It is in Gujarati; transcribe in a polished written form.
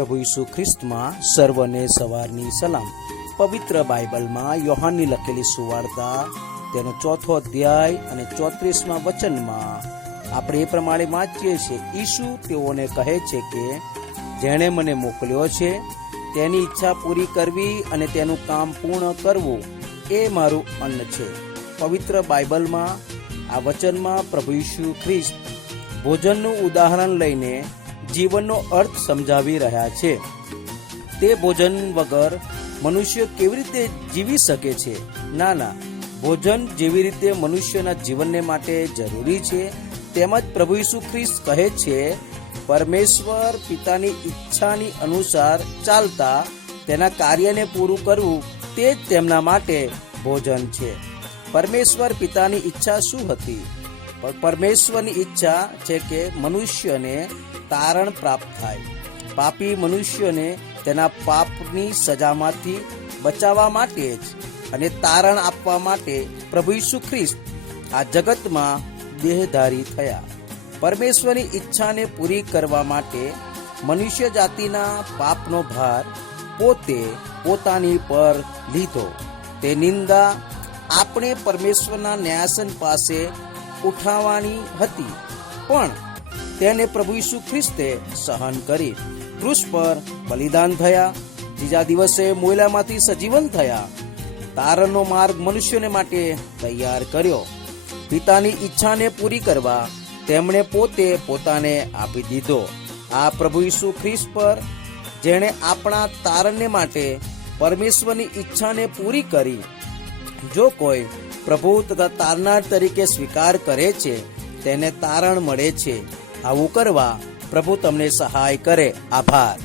પ્રભુ ઈસુ ખ્રિસ્તમાં સર્વને સવારની સલામ. પવિત્ર બાઇબલમાં યોહાનની લખેલી સુવાર્તા તેનો 4થો અધ્યાય અને 34મા વચનમાં આપણે એ પ્રમાણે વાંચીએ છીએ. ઈસુ તેઓને કહે છે કે જેણે મને મોકલ્યો છે તેની ઈચ્છા પૂરી કરવી અને તેનું કામ પૂર્ણ કરવું એ મારું અન્ન છે. પવિત્ર બાઇબલમાં આ વચનમાં પ્રભુ ઈસુ ખ્રિસ્ત ભોજનનું ઉદાહરણ લઈને જીવનનો અર્થ સમજાવી રહ્યા છે. તે ભોજન વગર મનુષ્ય કેવી રીતે જીવી શકે છે? ના, ભોજન જેવી રીતે મનુષ્યના જીવનને માટે જરૂરી છે, તેમજ પ્રભુ ઈસુ ખ્રિસ્ત કહે છે પરમેશ્વર પિતાની ઈચ્છાની અનુસાર ચાલતા તેના કાર્યને પૂરું કરવું તે જ તેમના માટે ભોજન છે. પરમેશ્વર પિતાની ઈચ્છા શું હતી? પરમેશ્વરની ઈચ્છા છે કે મનુષ્યને તારણ પ્રાપ્ત થાય. પાપી મનુષ્યને તેના પાપની સજામાંથી બચાવવા માટે જ અને તારણ આપવા માટે પ્રભુ ઈસુ ખ્રિસ્ત આ જગતમાં દેહધારી થયા. પરમેશ્વરની ઈચ્છાને પૂરી કરવા માટે મનુષ્ય જાતિના પાપનો ભાર પોતે પોતાની પર લીધો. તે નિંદા આપણે પરમેશ્વરના ન્યાયાસન પાસે ઉઠાવવાની હતી, પણ તેને પ્રભુ ઈસુ ખ્રિસ્તે સહન કરી. ક્રૂસ પર બલિદાન થયા, ત્રીજા દિવસે મોયલામાંથી સજીવન થયા, તારણનો માર્ગ મનુષ્યને માટે તૈયાર કર્યો. પિતાની ઈચ્છાને પૂરી કરવા તેમણે પોતે પોતાને આપી દીધો. આ પ્રભુ ઈસુ ખ્રિસ્ત પર જેણે આપણા તારણને માટે પરમેશ્વરની ઈચ્છાને પૂરી કરી. જો કોઈ પ્રભુ તથા તારનાર તરીકે સ્વીકાર કરે છે તેને તારણ મળે છે. આવું કરવા પ્રભુ તમને સહાય કરે. આભાર.